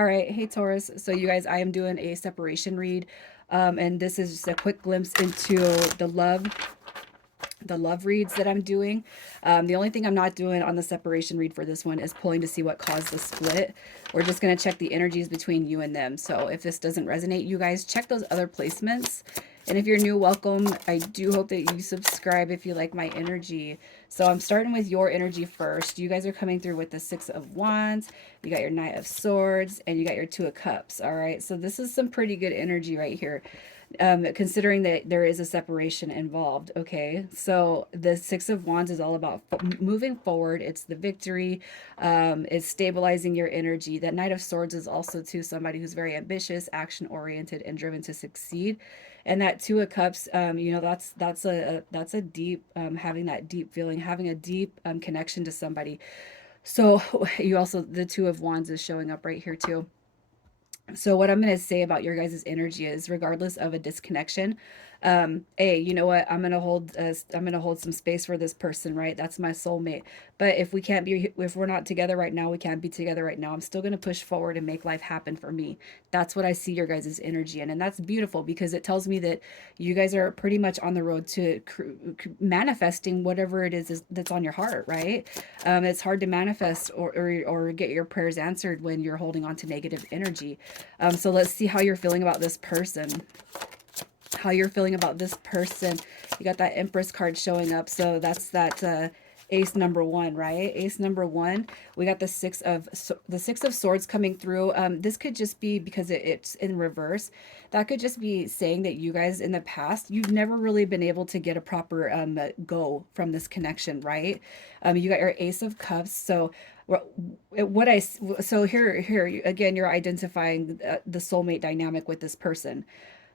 All right, hey Taurus. So you guys, I am doing a separation read, and this is just a quick glimpse into the love reads that I'm doing. The only thing I'm not doing on the separation read for this one is pulling to see what caused the split. We're just going to check the energies between you and them. So if this doesn't resonate, you guys check those other placements. And if you're new, welcome. I do hope that you subscribe if you like my energy. So I'm starting with your energy first. You guys are coming through with the Six of Wands. You got your Knight of Swords, and you got your Two of Cups. All right. So this is some pretty good energy right here, considering that there is a separation involved. Okay, so the Six of Wands is all about moving forward. It's the victory. It's stabilizing your energy. That Knight of Swords is also to somebody who's very ambitious, action oriented, and driven to succeed. And that Two of Cups, that's a deep, having that deep feeling, having a deep connection to somebody. So you also, the Two of Wands is showing up right here too. So what I'm going to say about your guys' energy is, regardless of a disconnection, hey, you know what, I'm going to hold some space for this person, right? That's my soulmate. But if we're not together right now, we can't be together right now, I'm still going to push forward and make life happen for me. That's what I see your guys' energy in, and that's beautiful because it tells me that you guys are pretty much on the road to manifesting whatever it is that's on your heart, right? It's hard to manifest or get your prayers answered when you're holding on to negative energy. So let's see how you're feeling about this person. How you're feeling about this person. You got that Empress card showing up. So that's that ace number one, right? Ace number one. We got the Six of Swords coming through. This could just be because it's in reverse. That could just be saying that you guys in the past, you've never really been able to get a proper go from this connection, right? You got your Ace of Cups. So what I so here again, you're identifying the soulmate dynamic with this person.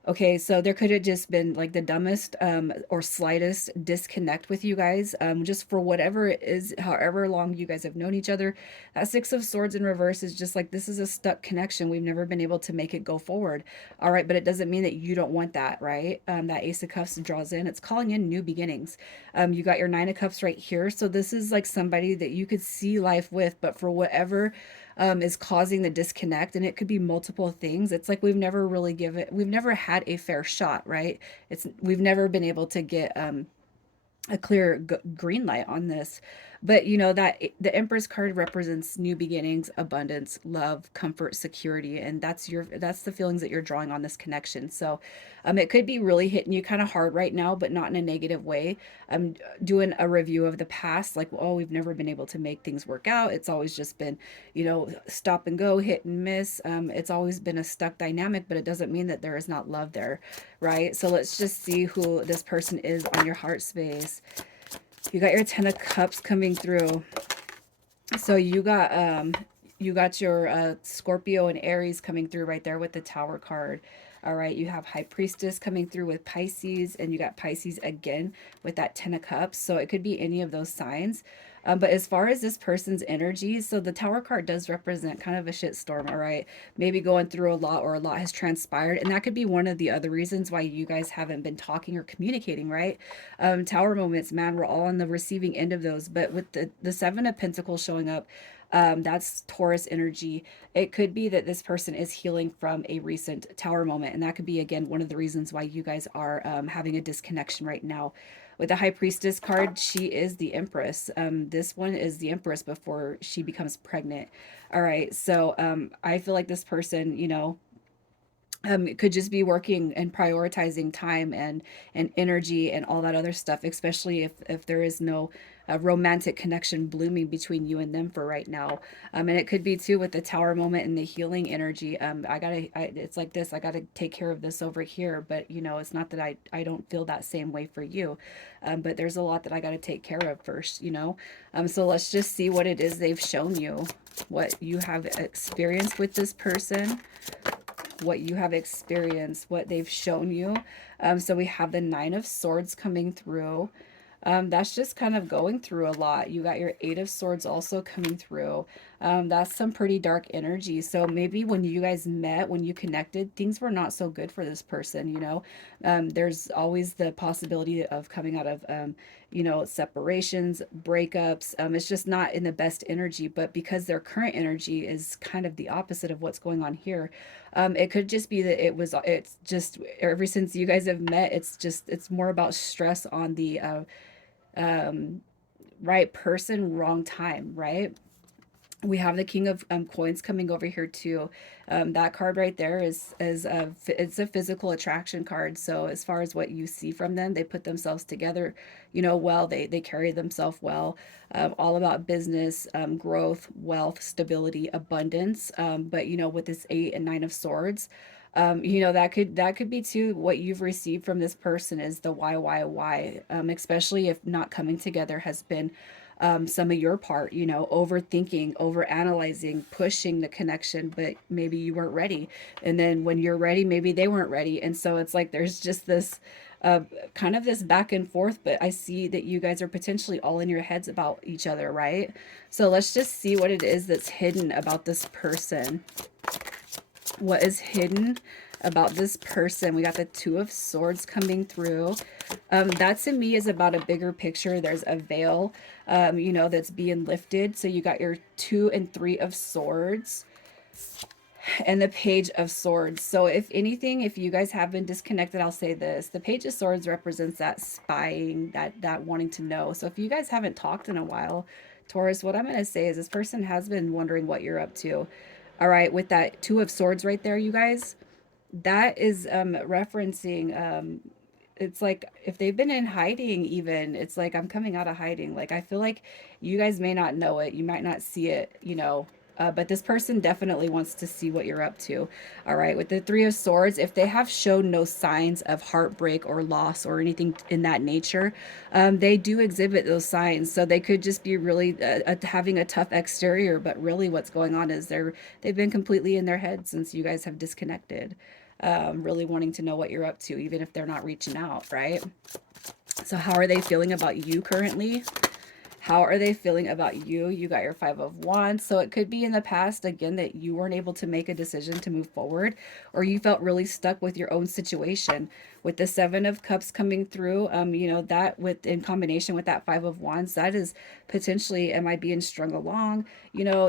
Okay, so there could have just been like the dumbest or slightest disconnect with you guys, just for whatever it is, however long you guys have known each other. That Six of Swords in reverse is just like, this is a stuck connection. We've never been able to make it go forward. All right, but it doesn't mean that you don't want that, right? That Ace of Cups draws in, it's calling in new beginnings. You got your Nine of Cups right here. So this is like somebody that you could see life with, but for whatever is causing the disconnect, and it could be multiple things. It's like we've never had a fair shot, right? We've never been able to get a clear green light on this. But you know that the Empress card represents new beginnings, abundance, love, comfort, security, and that's the feelings that you're drawing on this connection. So it could be really hitting you kind of hard right now, but not in a negative way. I'm doing a review of the past, like, oh, we've never been able to make things work out. It's always just been, stop and go, hit and miss. It's always been a stuck dynamic, but it doesn't mean that there is not love there, right? So let's just see who this person is on your heart space. You got your Ten of Cups coming through. So you got your Scorpio and Aries coming through right there with the Tower card. All right, you have High Priestess coming through with Pisces, and you got Pisces again with that Ten of Cups. So it could be any of those signs. But as far as this person's energy, so the Tower card does represent kind of a shit storm, all right? Maybe going through a lot, or a lot has transpired. And that could be one of the other reasons why you guys haven't been talking or communicating, right? Tower moments, man, we're all on the receiving end of those. But with the Seven of Pentacles showing up, that's Taurus energy. It could be that this person is healing from a recent Tower moment. And that could be, again, one of the reasons why you guys are having a disconnection right now. With the High Priestess card, she is the Empress. This one is the Empress before she becomes pregnant. All right, so I feel like this person, it could just be working and prioritizing time and energy and all that other stuff, especially if there is no romantic connection blooming between you and them for right now. And it could be too with the Tower moment and the healing energy. It's like this, I gotta take care of this over here, but it's not that I don't feel that same way for you. But there's a lot that I gotta take care of first. So let's just see what it is they've shown you, what you have experienced with this person, what you have experienced, what they've shown you. So we have the Nine of Swords coming through. That's just kind of going through a lot. You got your Eight of Swords also coming through. That's some pretty dark energy. So maybe when you guys met, when you connected, things were not so good for this person, you know. There's always the possibility of coming out of, separations, breakups. It's just not in the best energy, but because their current energy is kind of the opposite of what's going on here, it could just be that it's just ever since you guys have met, it's more about stress on the right person, wrong time, right? We have the king of coins coming over here too. That card right there it's a physical attraction card. So as far as what you see from them, they put themselves together, well. They carry themselves well. All about business, growth, wealth, stability, abundance. But with this 8 and 9 of swords, that could be too what you've received from this person is the why, especially if not coming together has been some of your part, overthinking, over analyzing, pushing the connection, but maybe you weren't ready. And then when you're ready, maybe they weren't ready. And so it's like there's just this uh, kind of this back and forth, but I see that you guys are potentially all in your heads about each other, right? So let's just see what it is that's hidden about this person. What is hidden about this person? We got the Two of Swords coming through. That to me is about a bigger picture. There's a veil, that's being lifted. So you got your 2 and 3 of Swords and the Page of Swords. So if anything, if you guys have been disconnected, I'll say this: the Page of Swords represents that spying, that wanting to know. So if you guys haven't talked in a while, Taurus, what I'm going to say is this person has been wondering what you're up to. All right, with that 2 of Swords right there, you guys, that is referencing, it's like if they've been in hiding, even, it's like I'm coming out of hiding. Like I feel like you guys may not know it, you might not see it, but this person definitely wants to see what you're up to. All right, with the 3 of Swords, if they have shown no signs of heartbreak or loss or anything in that nature, they do exhibit those signs. So they could just be really having a tough exterior, but really what's going on is they've been completely in their head since you guys have disconnected, really wanting to know what you're up to, even if they're not reaching out, right? So, how are they feeling about you currently? How are they feeling about you? You got your 5 of Wands. So it could be in the past, again, that you weren't able to make a decision to move forward, or you felt really stuck with your own situation. With the 7 of Cups coming through, that with in combination with that 5 of Wands, that is potentially, am I being strung along?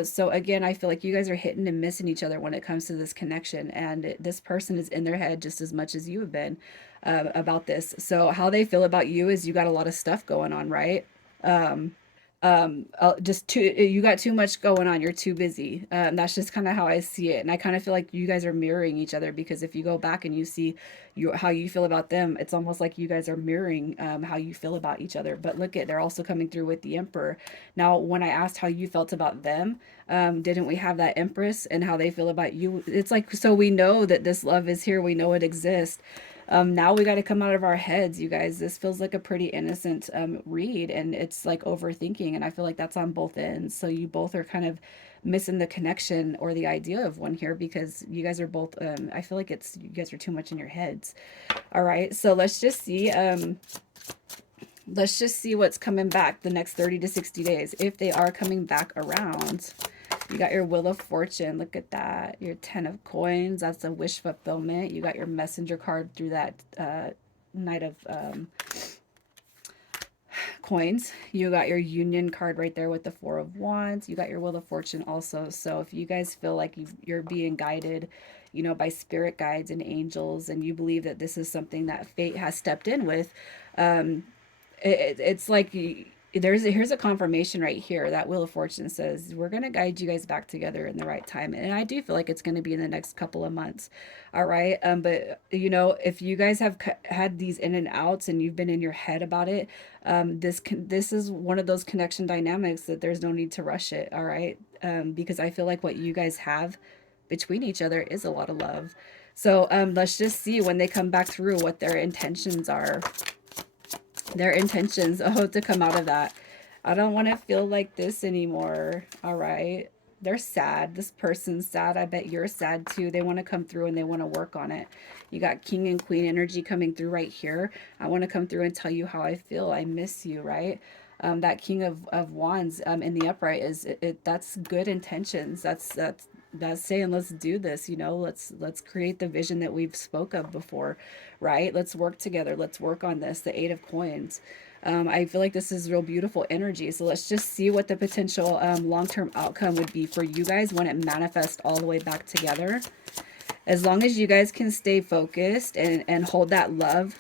So again, I feel like you guys are hitting and missing each other when it comes to this connection. And this person is in their head just as much as you have been about this. So how they feel about you is you got a lot of stuff going on, right? Just too you got too much going on, you're too busy. That's just kind of how I see it, and I kind of feel like you guys are mirroring each other, because if you go back and you see how you feel about them, it's almost like you guys are mirroring how you feel about each other. But look at, they're also coming through with the Emperor. Now when I asked how you felt about them, didn't we have that Empress and how they feel about you? It's like, so we know that this love is here, we know it exists. Now we got to come out of our heads, you guys. This feels like a pretty innocent read, and it's like overthinking, and I feel like that's on both ends. So you both are kind of missing the connection or the idea of one here, because you guys are both. I feel like it's you guys are too much in your heads. All right, so let's just see. Let's just see what's coming back the next 30 to 60 days, if they are coming back around. You got your Wheel of Fortune. Look at that. Your 10 of Coins. That's a wish fulfillment. You got your Messenger card through that Knight of Coins. You got your Union card right there with the 4 of Wands. You got your Wheel of Fortune also. So if you guys feel like you're being guided, by spirit guides and angels, and you believe that this is something that fate has stepped in with, it's like here's a confirmation right here. That Wheel of Fortune says we're going to guide you guys back together in the right time, and I do feel like it's going to be in the next couple of months. All right, but if you guys have had these in and outs and you've been in your head about it, this is one of those connection dynamics that there's no need to rush it. All right, because I feel like what you guys have between each other is a lot of love. So let's just see when they come back through what their intentions are. Their intentions, oh, to come out of that. I don't want to feel like this anymore. All right. They're sad. This person's sad. I bet you're sad too. They want to come through and they want to work on it. You got King and Queen energy coming through right here. I want to come through and tell you how I feel. I miss you, right? That King of Wands in the upright is that's good intentions. That's saying let's do this, you know, let's create the vision that we've spoke of before, right? Let's work together. Let's work on this. The Eight of Coins. I feel like this is real beautiful energy. So let's just see what the potential long-term outcome would be for you guys when it manifests all the way back together. As long as you guys can stay focused and hold that love,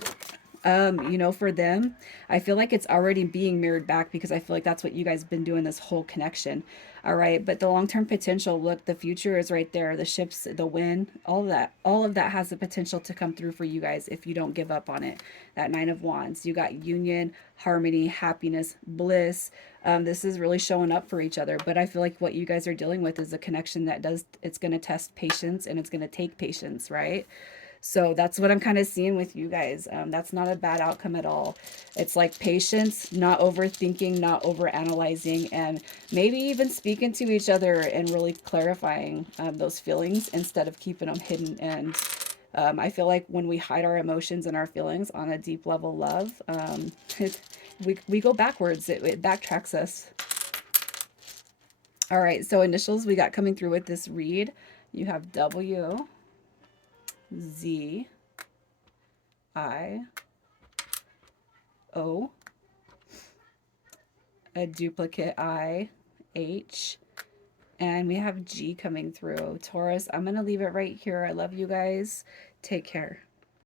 you know, for them, I feel like it's already being mirrored back because I feel like that's what you guys have been doing this whole connection. All right. But the long term potential, look, the future is right there. The ships, the wind, all of that has the potential to come through for you guys if you don't give up on it. That Nine of Wands, you got union, harmony, happiness, bliss. This is really showing up for each other. But I feel like what you guys are dealing with is a connection that it's going to test patience and it's going to take patience, right? So that's what I'm kind of seeing with you guys. That's not a bad outcome at all. It's like patience, not overthinking, not overanalyzing, and maybe even speaking to each other and really clarifying those feelings instead of keeping them hidden. And I feel like when we hide our emotions and our feelings on a deep level love, we go backwards. It backtracks us. All right, so initials we got coming through with this read. You have W, Z, I, O, a duplicate I, H, and we have G coming through. Taurus, I'm going to leave it right here. I love you guys. Take care.